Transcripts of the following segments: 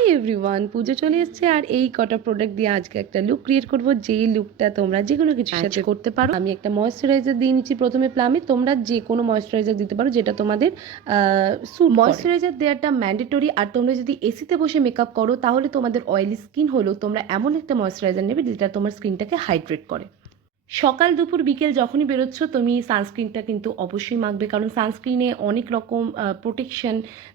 Hi everyone, পুজো চলে এসছে আর এই কটা প্রোডাক্ট দিয়ে আজকে একটা লুক ক্রিয়েট করব, যেই লুকটা তোমরা যে কোনো কিছুর সাথে করতে পারো। আমি একটা ময়শ্চারাইজার দিয়ে নিচ্ছি প্রথমে প্লামে। তোমরা যে কোনো ময়শ্চারাইজার দিতে পারো যেটা তোমাদের স্যুট। ময়শ্চারাইজার দেওয়াটা ম্যান্ডেটরি। আর তোমরা যদি এসিতে বসে মেকআপ করো তাহলে তোমাদের অয়েলি স্কিন হলেও তোমরা এমন একটা ময়শ্চারাইজার নেবে যেটা তোমার স্কিনটাকে হাইড্রেট করে। সকাল দুপুর বিকেল যখনই বেরোচ্ছ তুমি সানস্ক্রিনটা কিন্তু অবশ্যই মাখবে, কারণ সানস্ক্রিনে অনেক রকম প্রোটেকশন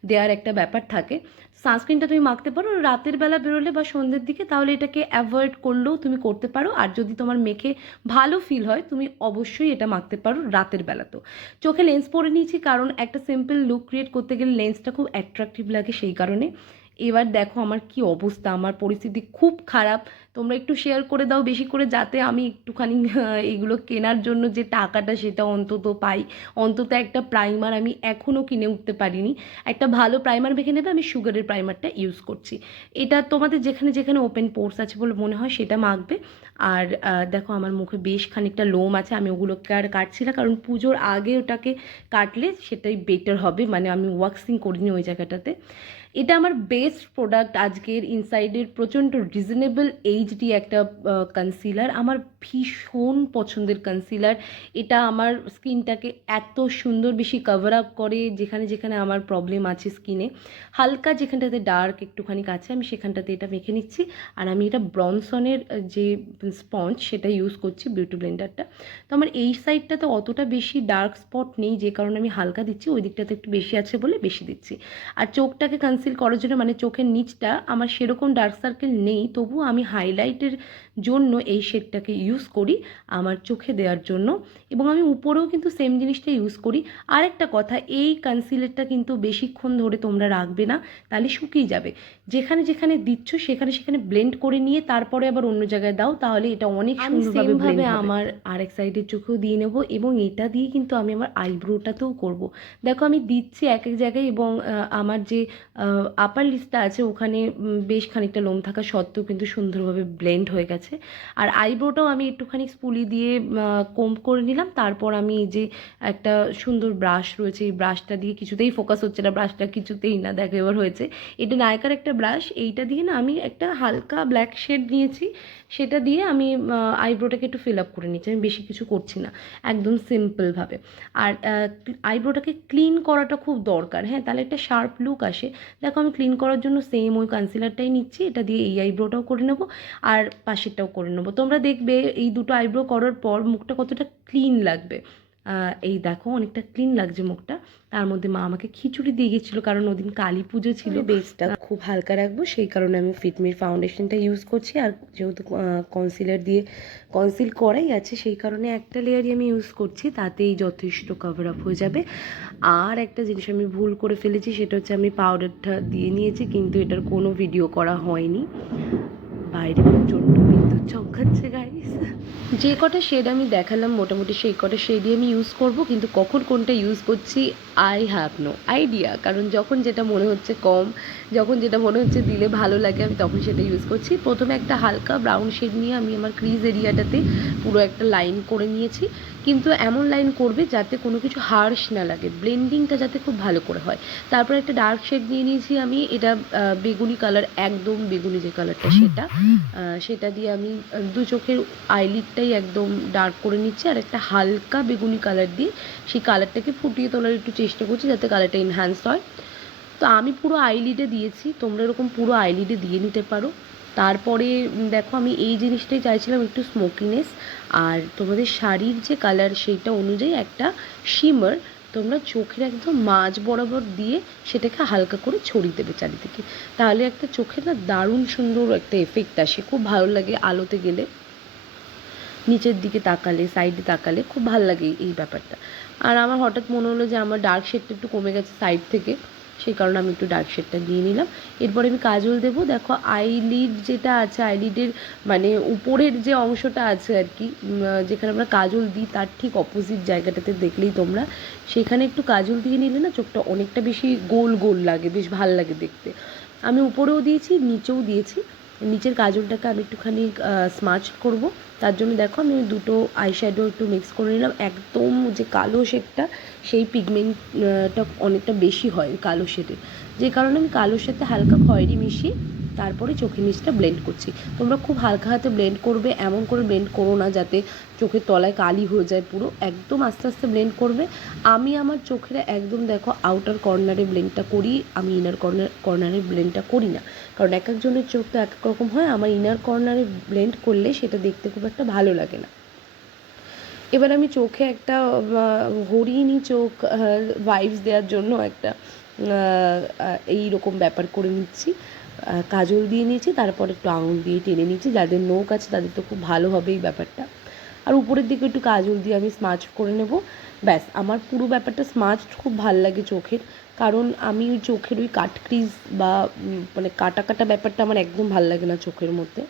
দেওয়ার একটা ব্যাপার থাকে। সানস্ক্রিনটা তুমি মাখতে পারো রাতের বেলা বেরোলে বা সন্ধ্যের দিকে, তাহলে এটাকে অ্যাভয়েড করলেও তুমি করতে পারো। আর যদি তোমার মেখে ভালো ফিল হয় তুমি অবশ্যই এটা মাখতে পারো রাতের বেলাতেও। চোখে লেন্স পরে নিয়েছি কারণ একটা সিম্পল লুক ক্রিয়েট করতে গেলে লেন্সটা খুব অ্যাট্রাকটিভ লাগে, সেই কারণে। এবার দেখো আমার কি অবস্থা, আমার পরিস্থিতি খুব খারাপ। তোমরা একটু শেয়ার করে দাও বেশি করে, যাতে আমি একটুখানি এগুলো কেনার জন্য যে টাকাটা সেটা অন্তত পাই। অন্তত একটা প্রাইমার আমি এখনও কিনে উঠতে পারিনি। একটা ভালো প্রাইমার মেখে নেবে। আমি সুগারের প্রাইমারটা ইউজ করছি। এটা তোমাদের যেখানে যেখানে ওপেন পোর্স আছে বলে মনে হয় সেটা মাখবে। আর দেখো আমার মুখে বেশ খানিকটা লোম আছে, আমি ওগুলোকে আর কাটছি না, কারণ পুজোর আগে ওটাকে কাটলে সেটাই বেটার হবে। মানে আমি ওয়াক্সিং করিনি ওই জায়গাটাতে। এটা আমার বেস্ট প্রোডাক্ট আজকের। ইনসাইডের প্রচণ্ড রিজনেবল এইচডি একটা কনসিলার, আমার ভীষণ পছন্দের কনসিলার। এটা আমার স্কিনটাকে এত সুন্দর বেশি কভার আপ করে, যেখানে যেখানে আমার প্রবলেম আছে স্কিনে, হালকা যেখানটাতে ডার্ক একটুখানি আছে আমি সেখানটাতে এটা মেখে নিচ্ছি। আর আমি এটা ব্রনসনের যে স্পঞ্জ সেটা ইউজ করছি, বিউটি ব্লেন্ডারটা। তো আমার এই সাইডটাতে অতটা বেশি ডার্ক স্পট নেই, যে কারণে আমি হালকা দিচ্ছি, ওই দিকটাতে একটু বেশি আছে বলে বেশি দিচ্ছি। আর চোখটাকে কনসিল করার জন্য, মানে চোখের নিচটা আমার সেরকম ডার্ক সার্কেল নেই, তবু আমি হাইলাইটের জন্য এই শেডটাকে ইউজ করি আমার চোখে দেওয়ার জন্য। এবং আমি উপরেও কিন্তু সেম জিনিসটা ইউজ করি। আর একটা কথা, এই কনসিলারটা কিন্তু বেশিক্ষণ ধরে তোমরা রাখবে না, তাহলে শুকিয়ে যাবে। যেখানে যেখানে দিচ্ছ সেখানে সেখানে ব্লেন্ড করে নিয়ে তারপরে আবার অন্য জায়গায় দাও, তাহলে এটা অনেক সুন্দরভাবে ব্লেন্ড হবে। আমার আরেক সাইডের চোখেও দিয়ে নেবো, এবং এটা দিয়ে কিন্তু আমি আমার আইব্রোটাতেও করব। দেখো আমি দিচ্ছি এক এক জায়গায়, এবং আমার যে আপার লিস্টটা আছে ওখানে বেশ খানিকটা লোম থাকা সত্ত্বেও কিন্তু সুন্দরভাবে ব্লেন্ড হয়ে গেছে। আর আইব্রোটাও আমি একটুখানি স্পুলি দিয়ে কোম্ব করে নিলাম। তারপর আমি এই যে একটা সুন্দর ব্রাশ রয়েছে, এই ব্রাশটা দিয়ে কিছুতেই ফোকাস হচ্ছে না, ব্রাশটা কিছুতেই না, দেখো এবার হয়েছে। এটা নায়কার একটা ব্রাশ, এইটা দিয়ে না আমি একটা হালকা ব্ল্যাক শেড নিয়েছি, সেটা দিয়ে আমি আইব্রোটাকে একটু ফিল আপ করে নিচ্ছি। আমি বেশি কিছু করছি না, একদম সিম্পলভাবে। আর আইব্রোটাকে ক্লিন করাটা খুব দরকার, হ্যাঁ, তাহলে একটা শার্প লুক আসে। দেখো আমি ক্লিন করার জন্য সেম ওই কনসিলারটাই নিচ্ছি, এটা দিয়ে এই আইব্রোটাও করে নেব আর পাশেরটাও করে নেব। তোমরা দেখবে এই দুটো আইব্রো করার পর মুখটা কতটা ক্লিন লাগবে। এই দেখো অনেকটা ক্লিন লাগছে মুখটা। তার মধ্যে মা আমাকে খিচুড়ি দিয়ে গেছিলো, কারণ ওদিন কালী পুজো ছিল। বেসটা খুব হালকা রাখবো, সেই কারণে আমি ফিটমির ফাউন্ডেশনটা ইউজ করছি। আর যেহেতু কনসিলার দিয়ে কনসিল করাই আছে, সেই কারণে একটা লেয়ারই আমি ইউজ করছি, তাতেই যথেষ্ট কভার আপ হয়ে যাবে। আর একটা জিনিস আমি ভুল করে ফেলেছি, সেটা হচ্ছে আমি পাউডারটা দিয়ে নিয়েছি, কিন্তু এটার কোনো ভিডিও করা হয়নি। বাইরে প্রচণ্ড বিদ্যুৎ চমকাচ্ছে গাইস। যে কটা শেড আমি দেখালাম মোটামুটি সেই কটা শেডই আমি ইউজ করব, কিন্তু কখন কোনটা ইউজ করছি আই হ্যাভ নো আইডিয়া। কারণ যখন যেটা মনে হচ্ছে কম, যখন যেটা মনে হচ্ছে দিলে ভালো লাগে, আমি তখন সেটা ইউজ করছি। প্রথমে একটা হালকা ব্রাউন শেড নিয়ে আমি আমার ক্রিজ এরিয়াটাতে পুরো একটা লাইন করে নিয়েছি, কিন্তু এমন লাইন করবে যাতে কোনো কিছু হার্শ না লাগে, ব্লেন্ডিংটা যাতে খুব ভালো করে হয়। তারপর একটা ডার্ক শেড নিয়ে নিয়েছি আমি, এটা বেগুনি কালার, একদম বেগুনি যে কালারটা সেটা দিয়ে আমি দু চোখের আইলিডটাই একদম ডার্ক করে নিচ্ছি। আর একটা হালকা বেগুনি কালার দিয়ে সেই কালারটাকে ফুটিয়ে তোলার একটু চেষ্টা করছি যাতে কালারটা এনহ্যান্স হয়। তো আমি পুরো আইলিডে দিয়েছি, তোমরা এরকম পুরো আইলিডে দিয়ে নিতে পারো। তারপরে দেখো আমি এই জিনিসটাই চাইছিলাম, একটু স্মোকিনেস। আর তোমাদের শাড়ির যে কালার সেইটা অনুযায়ী একটা শিমার তোমরা চোখের একদম মাঝ বরাবর দিয়ে সেটাকে হালকা করে ছড়িয়ে দেবে চারিদিকে, তাহলে একটা চোখের না দারুণ সুন্দর একটা এফেক্ট আসে, খুব ভালো লাগে আলোতে গেলে। নিচের দিকে তাকালে, সাইডে তাকালে খুব ভালো লাগে এই ব্যাপারটা। আর আমার হঠাৎ মনে হলো যে আমার ডার্ক শেডটা একটু কমে গেছে সাইড থেকে, সেই কারণে আমি একটু ডার্ক শেডটা দিয়ে নিলাম। এরপরে আমি কাজল দেবো। দেখো আইলিড যেটা আছে, আইলিডের মানে উপরের যে অংশটা আছে আর কি, যেখানে আমরা কাজল দিই তার ঠিক অপোজিট জায়গাটাতে দেখলেই তোমরা, সেখানে একটু কাজল দিয়ে নিলে না চোখটা অনেকটা বেশি গোল গোল লাগে, বেশ ভাল লাগে দেখতে। আমি উপরেও দিয়েছি, নিচেও দিয়েছি। নিচের কাজলটাকে আমি একটুখানি স্মাচ করব, তার জন্য দেখো আমি দুটো আইশ্যাডো একটু মিক্স করে নিলাম। একদম যে কালো শেডটা সেই পিগমেন্টটা অনেকটা বেশি হয় কালো শেডে, যে কারণে আমি কালোর সাথে হালকা খয়েরি মিশিয়ে তারপরে চোখের নিচটা ব্লেন্ড করছি। তোমরা খুব হালকা হাতে ব্লেন্ড করবে, এমন করে ব্লেন্ড করো না যাতে চোখের তলায় কালি হয়ে যায় পুরো, একদম আস্তে আস্তে ব্লেন্ড করবে। আমি আমার চোখের একদম দেখো আউটার কর্নারে ব্লেন্ডটা করি, আমি ইনার কর্নারে ব্লেন্ডটা করি না, কারণ এক একজনের চোখ তো এক এক রকম হয়। আমার ইনার কর্নারে ব্লেন্ড করলে সেটা দেখতে খুব একটা ভালো লাগে না। এবার আমি চোখে একটা হরিণী চোখ ভাইবস দেওয়ার জন্য একটা এই রকম ব্যাপার করে নিচ্ছি, কাজল দিয়ে নিয়েছি, তারপর একটু আঙুল দিয়ে টেনে নিচ্ছি। যাদের নখ আছে তাদের তো খুব ভালো হবে এই ব্যাপারটা। আর উপরের দিকে একটু কাজল দিয়ে আমি স্মাচ করে নেব। ব্যাস, আমার পুরো ব্যাপারটা স্মাচ খুব ভাল লাগে চোখের, কারণ আমি ওই চোখের ওই কাট ক্রিজ বা মানে কাটা কাটা ব্যাপারটা আমার একদম ভাল লাগে না চোখের মধ্যে।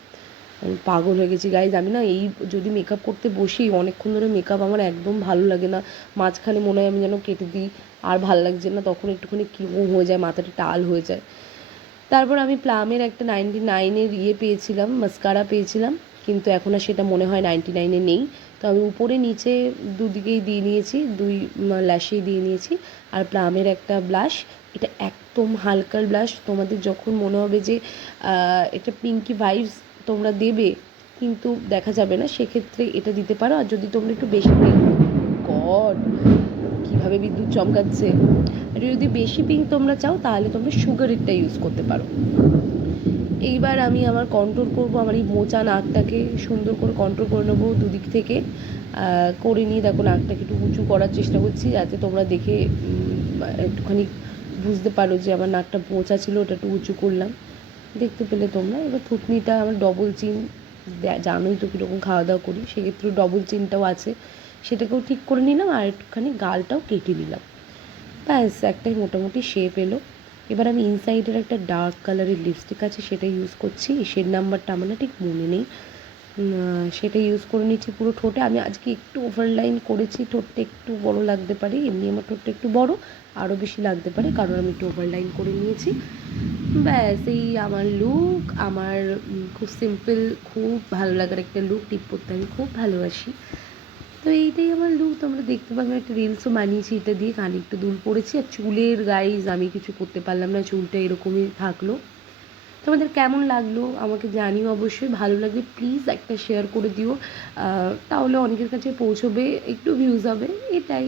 আমি পাগল হয়ে গেছি গাইজ, আমি না এই যদি মেকআপ করতে বসি অনেকক্ষণ ধরে মেকআপ আমার একদম ভালো লাগে না, মাঝখানে মনে হয় আমি যেন কেটে দিই, আর ভাল লাগছে না, তখন একটুখানি কিরকম হয়ে যায়, মাথাটা টাল হয়ে যায়। তারপর আমি প্লামের একটা 99-এর পেয়েছিলাম, মাস্কারা পেয়েছিলাম, কিন্তু এখন আর সেটা মনে হয় 99-এ নেই। তো আমি উপরে নিচে দুদিকেই দিয়ে নিয়েছি, দুই ল্যাশেই দিয়ে নিয়েছি। আর প্লামের একটা ব্লাশ, এটা একদম হালকার ব্লাশ, তোমাদের যখন মনে হবে যে এটা পিঙ্কি ভাইবস তোমরা দেবে কিন্তু দেখা যাবে না, সেক্ষেত্রে এটা দিতে পারো। আর যদি তোমরা একটু বেশি গড কীভাবে বিদ্যুৎ চমকাচ্ছে, আর যদি বেশি পিঙ্ক তোমরা চাও তাহলে তোমরা সুগারেরটা ইউজ করতে পারো। এইবার আমি আমার কন্ট্রোল করব, আমার এই মোচা নাকটাকে সুন্দর করে কন্ট্রোল করে নেবো দুদিক থেকে, করে নিয়ে দেখো নাকটাকে একটু উঁচু করার চেষ্টা করছি যাতে তোমরা দেখে একটুখানি বুঝতে পারো যে আমার নাকটা মোচা ছিল, ওটা একটু উঁচু করলাম, দেখতে পেলে তোমরা। এবার থুতনিটা আমার ডবল চিন, জানোই তো কীরকম খাওয়া দাওয়া করি, সেক্ষেত্রে ডবল চিনটাও আছে, সেটাকেও ঠিক করে নিলাম, আর একটুখানি গালটাও কেটে নিলাম। ব্যাস, একটাই মোটামুটি শেপ এলো। এবার আমি ইনসাইডের একটা ডার্ক কালারের লিপস্টিক আছে সেটা ইউজ করছি, শেড নাম্বারটা আমার না ঠিক মনে নেই, সেটা ইউজ করে নিচ্ছি পুরো ঠোঁটে। আমি আজকে একটু ওভারলাইন করেছি, ঠোঁটটা একটু বড় লাগতে পারে, এমনি আমার ঠোঁটটা একটু বড়, আরও বেশি লাগতে পারে কারণ আমি একটু ওভারলাইন করে নিয়েছি। ব্যাস, এই আমার লুক, আমার খুব সিম্পল, খুব ভালো লাগার একটা লুক, টিপ পরতে আমি খুব ভালোবাসি। তো এইটাই আমার লুক, তোমরা দেখতে পাবে, একটা রিলসও বানিয়েছি এটা দিয়ে, কানে একটু দুল পড়েছি। আর চুলের গাইজ আমি কিছু করতে পারলাম না, চুলটা এরকমই থাকলো। তোমাদের কেমন লাগলো আমাকে জানিও অবশ্যই, ভালো লাগলে প্লিজ একটা শেয়ার করে দিও, তাহলে অনেকের কাছে পৌঁছবে, একটু ভিউজ হবে, এটাই।